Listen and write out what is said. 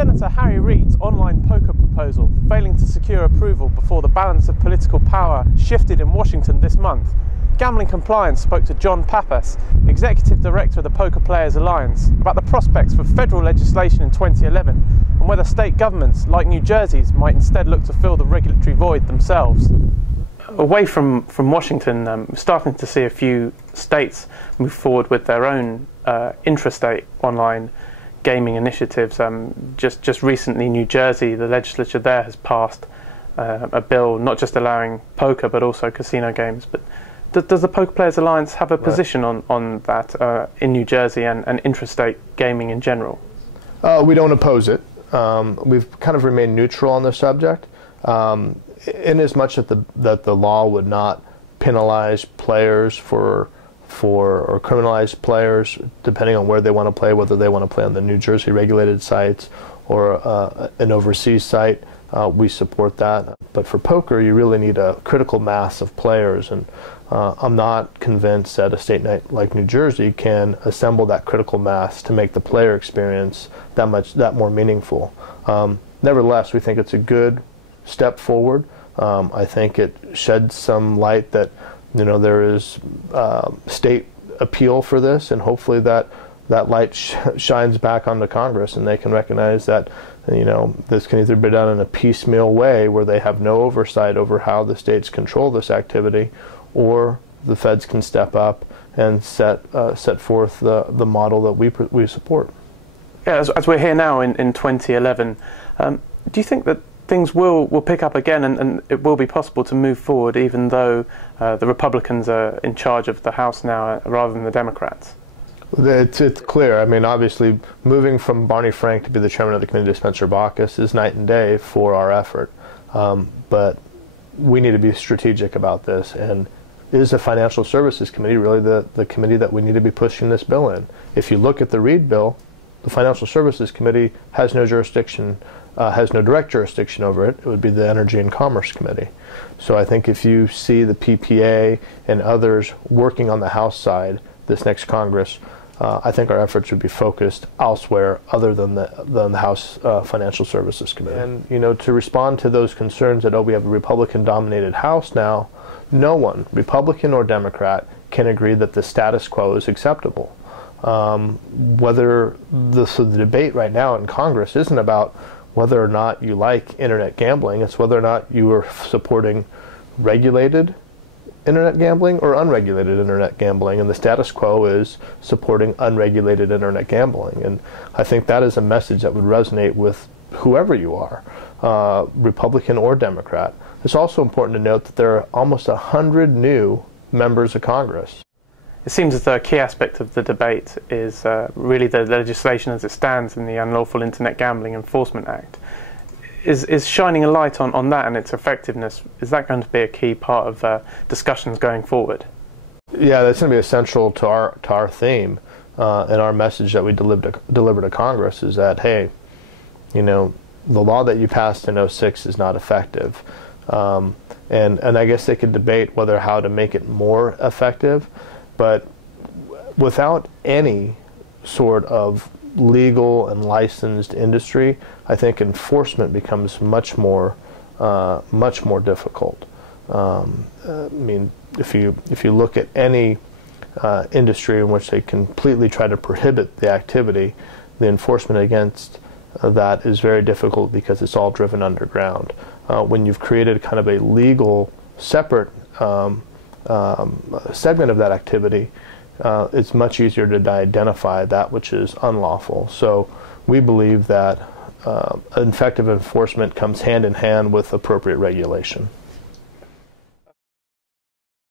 Senator Harry Reid's online poker proposal failing to secure approval before the balance of political power shifted in Washington this month, GamblingCompliance spoke to John Pappas, Executive Director of the Poker Players Alliance, about the prospects for federal legislation in 2011 and whether state governments, like New Jersey's, might instead look to fill the regulatory void themselves. Away from Washington, we're starting to see a few states move forward with their own intrastate online gaming initiatives. Just recently, New Jersey, the legislature there has passed a bill not just allowing poker but also casino games. But does the Poker Players Alliance have a position on that in New Jersey and intrastate gaming in general? We don't oppose it. We've kind of remained neutral on the subject, in as much that the law would not penalize players or criminalize players depending on where they want to play, whether they want to play on the New Jersey regulated sites or an overseas site. We support that. But for poker, you really need a critical mass of players, and I'm not convinced that a state like New Jersey can assemble that critical mass to make the player experience that more meaningful. Nevertheless, we think it's a good step forward. I think it sheds some light that there is state appeal for this, and hopefully that light shines back onto Congress, and they can recognize that this can either be done in a piecemeal way where they have no oversight over how the states control this activity, or the feds can step up and set forth the model that we support. Yeah, as we're here now in 2011, do you think that things will pick up again and it will be possible to move forward even though the Republicans are in charge of the House now rather than the Democrats? It's clear. I mean, obviously, moving from Barney Frank to be the chairman of the committee to Spencer Baucus is night and day for our effort. But we need to be strategic about this. And is the Financial Services Committee really the committee that we need to be pushing this bill in? If you look at the Reid bill, the Financial Services Committee has no jurisdiction, has no direct jurisdiction over it. It would be the Energy and Commerce Committee. So I think if you see the PPA and others working on the House side this next Congress, I think our efforts would be focused elsewhere other than the House Financial Services Committee. And to respond to those concerns that we have a Republican-dominated House now, no one, Republican or Democrat, can agree that the status quo is acceptable. The debate right now in Congress isn't about whether or not you like internet gambling. It's whether or not you are supporting regulated internet gambling or unregulated internet gambling, and the status quo is supporting unregulated internet gambling. And I think that is a message that would resonate with whoever you are, Republican or Democrat. It's also important to note that there are almost 100 new members of Congress. It seems as though a key aspect of the debate is really the legislation as it stands in the Unlawful Internet Gambling Enforcement Act. Is shining a light on that and its effectiveness, is that going to be a key part of discussions going forward? Yeah, that's going to be essential to our theme, and our message that we deliver to Congress is that, hey, the law that you passed in '06 is not effective. And I guess they could debate how to make it more effective, but without any sort of legal and licensed industry, I think enforcement becomes much more difficult. I mean, if you look at any industry in which they completely try to prohibit the activity, the enforcement against that is very difficult because it's all driven underground. When you've created kind of a legal separate segment of that activity, it's much easier to identify that which is unlawful. So we believe that effective enforcement comes hand in hand with appropriate regulation.